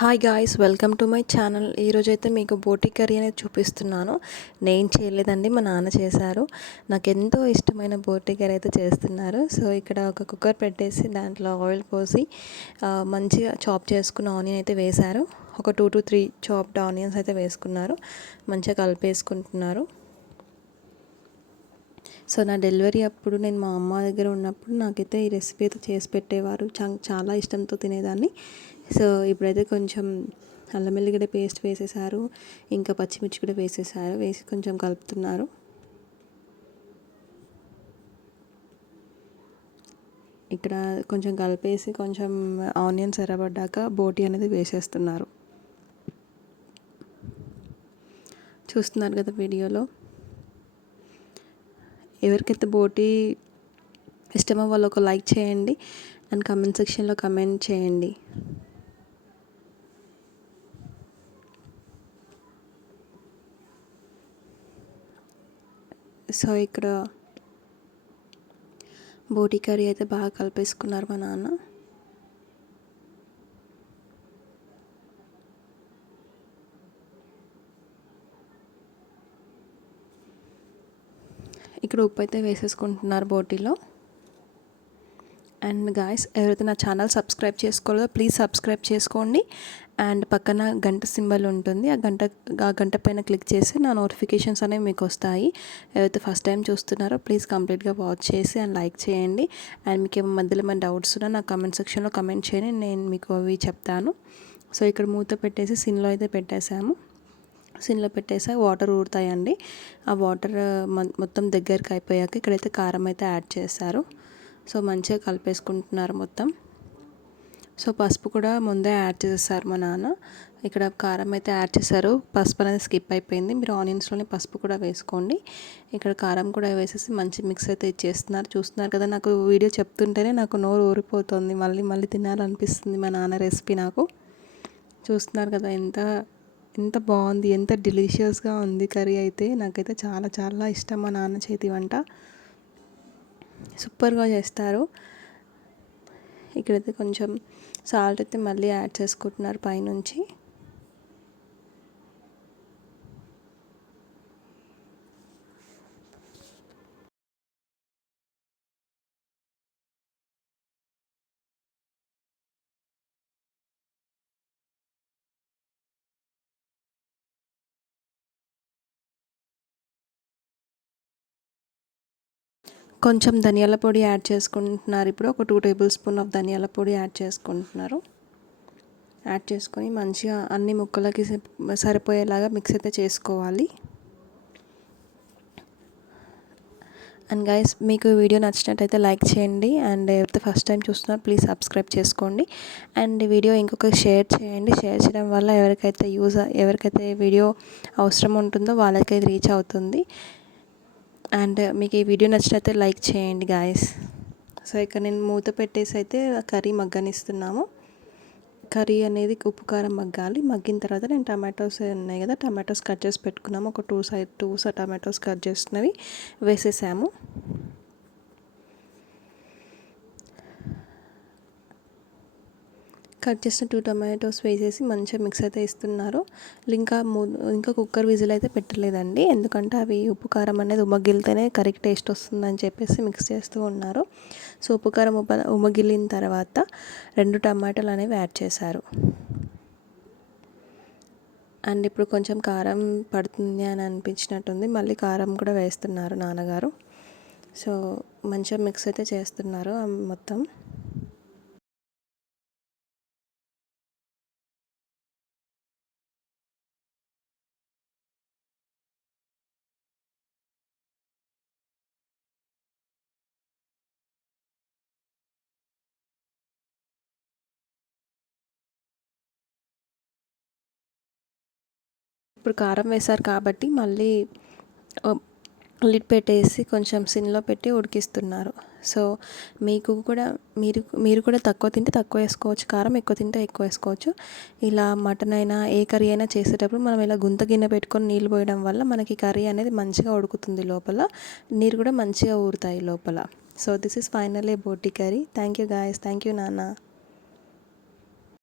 Hi guys, welcome to my channel. ఈరోజైతే మీకు బోటి కర్రీ అనేది చూపిస్తున్నాను. నేను చేయలేదండి, మా నాన్న చేశారు. నాకు ఎంతో ఇష్టమైన బోటి కర్రీ అయితే చేస్తున్నారు. సో ఇక్కడ ఒక కుక్కర్ పెట్టేసి దాంట్లో ఆయిల్ పోసి మంచిగా చాప్ చేసుకున్న ఆనియన్ అయితే వేశారు. ఒక 2 to 3 చాప్డ్ ఆనియన్స్ అయితే వేసుకున్నారు. మంచిగా కలిపేసుకుంటున్నారు. సో నా డెలివరీ అప్పుడు నేను మా అమ్మ దగ్గర ఉన్నప్పుడు నాకైతే ఈ రెసిపీ అయితే చేసి పెట్టేవారు. చాలా ఇష్టంతో తినేదాన్ని. సో ఇప్పుడైతే కొంచెం అల్లం వెల్లిగడ్డ పేస్ట్ వేసేసారు, ఇంకా పచ్చిమిర్చి కూడా వేసేసారు. వేసి కొంచెం కలుపుతున్నారు. ఇక్కడ కొంచెం కలిపేసి కొంచెం ఆనియన్స్ ఎర్రబడ్డాక బోటి అనేది వేసేస్తున్నారు. చూస్తున్నారు కదా వీడియోలో. ఎవరికైతే బోటి ఇష్టమో వాళ్ళు ఒక లైక్ చేయండి అండ్ కామెంట్ సెక్షన్లో కమెంట్ చేయండి. సో ఇక్కడ బోటి కర్రీ అయితే బాగా కలిపేసుకున్నారు మా నాన్న. ఇక్కడ ఉప్పు అయితే వేసేసుకుంటున్నారు బోటీలో. అండ్ గాయస్, ఎవరైతే నా ఛానల్ సబ్స్క్రైబ్ చేసుకోలేదో ప్లీజ్ సబ్స్క్రైబ్ చేసుకోండి. అండ్ పక్కన గంట సింబల్ ఉంటుంది, ఆ గంట పైన క్లిక్ చేసి నా నోటిఫికేషన్స్ అనేవి మీకు వస్తాయి. ఎవరైతే ఫస్ట్ టైం చూస్తున్నారో ప్లీజ్ కంప్లీట్గా వాచ్ చేసి అండ్ లైక్ చేయండి. అండ్ మీకు ఏమో మధ్యలో ఏమైనా డౌట్స్ ఉన్నా నా కమెంట్ సెక్షన్లో కమెంట్ చేయండి, నేను మీకు అవి చెప్తాను. సో ఇక్కడ మూత పెట్టేసి సిన్లో అయితే పెట్టేసాము. సిన్లో పెట్టేసాక వాటర్ ఊరుతాయండి. ఆ వాటర్ మొత్తం దగ్గరికి అయిపోయాక ఇక్కడైతే కారం అయితే యాడ్ చేస్తారు. సో మంచిగా కలిపేసుకుంటున్నారు మొత్తం. సో పసుపు కూడా ముందే యాడ్ చేసేసారు మా నాన్న. ఇక్కడ కారం అయితే యాడ్ చేశారు, పసుపు అనేది స్కిప్ అయిపోయింది. మీరు ఆనియన్స్లోనే పసుపు కూడా వేసుకోండి. ఇక్కడ కారం కూడా వేసేసి మంచి మిక్స్ అయితే ఇచ్చేస్తున్నారు. చూస్తున్నారు కదా, నాకు వీడియో చెప్తుంటేనే నాకు నోరు ఊరిపోతుంది, మళ్ళీ మళ్ళీ తినాలనిపిస్తుంది మా నాన్న రెసిపీ నాకు. చూస్తున్నారు కదా ఎంత బాగుంది, ఎంత డెలిషియస్గా ఉంది కర్రీ అయితే. నాకైతే చాలా చాలా ఇష్టం మా నాన్న చేతి వంట, సూపర్గా చేస్తారు. ఇక్కడైతే కొంచెం సాల్ట్ అయితే మళ్ళీ యాడ్ చేసుకుంటున్నారు పైనుంచి. కొంచెం ధనియాల పొడి యాడ్ చేసుకుంటున్నారు. ఇప్పుడు ఒక 2 టేబుల్ స్పూన్ ఆఫ్ ధనియాల పొడి యాడ్ చేసుకుంటున్నారు. యాడ్ చేసుకొని మంచిగా అన్ని ముక్కలకి సరిపోయేలాగా మిక్స్ అయితే చేసుకోవాలి. అండ్ గైస్, మీకు వీడియో నచ్చినట్టయితే లైక్ చేయండి. అండ్ ఎవరైతే ఫస్ట్ టైం చూస్తున్నారో ప్లీజ్ సబ్స్క్రైబ్ చేసుకోండి. అండ్ వీడియో ఇంకొక షేర్ చేయండి. షేర్ చేయడం వల్ల ఎవరికైతే వీడియో అవసరం ఉంటుందో వాళ్ళకైతే రీచ్ అవుతుంది. అండ్ మీకు ఈ వీడియో నచ్చినట్లయితే లైక్ చేయండి గాయస్. సో ఇక్కడ నేను మూత పెట్టేసి అయితే కర్రీ మగ్గనిస్తున్నాము. కర్రీ అనేది ఉప్పు కారం మగ్గాలి. మగ్గిన తర్వాత నేను టమాటోస్ ఉన్నాయి కదా, టమాటోస్ కట్ చేసి పెట్టుకున్నాము. ఒక టూ టమాటోస్ కట్ చేసినవి వేసేసాము. కట్ చేసిన 2 టమాటోస్ వేసేసి మంచిగా మిక్స్ అయితే ఇస్తున్నారు. ఇంకా కుక్కర్ విజిల్ అయితే పెట్టలేదండి, ఎందుకంటే అవి ఉప్పు కారం అనేది ఉమ్మగిలితేనే కరెక్ట్ టేస్ట్ వస్తుందని చెప్పేసి మిక్స్ చేస్తూ ఉన్నారు. సో ఉప్పు కారం ఉమ్మగిలిన తర్వాత 2 టమాటాలు అనేవి యాడ్ చేశారు. అండ్ ఇప్పుడు కొంచెం కారం పడుతుంది అని అనిపించినట్టుంది, మళ్ళీ కారం కూడా వేస్తున్నారు నాన్నగారు. సో మంచిగా మిక్స్ అయితే చేస్తున్నారు మొత్తం. ఇప్పుడు కారం వేశారు కాబట్టి మళ్ళీ లిడ్ పెట్టేసి కొంచెం సిన్లో పెట్టి ఉడికిస్తున్నారు. సో మీరు కూడా తక్కువ తింటే తక్కువ వేసుకోవచ్చు కారం, ఎక్కువ తింటే ఎక్కువ వేసుకోవచ్చు. ఇలా మటన్ అయినా ఏ కర్రీ అయినా చేసేటప్పుడు మనం ఇలా గుంత గిన్నె పెట్టుకొని నీళ్ళు పోయడం వల్ల మనకి కర్రీ అనేది మంచిగా ఉడుకుతుంది, లోపల నీరు కూడా మంచిగా ఊరుతాయి లోపల. సో దిస్ ఈస్ ఫైనల్లీ బోటి curry. Thank you guys, thank you నాన్న.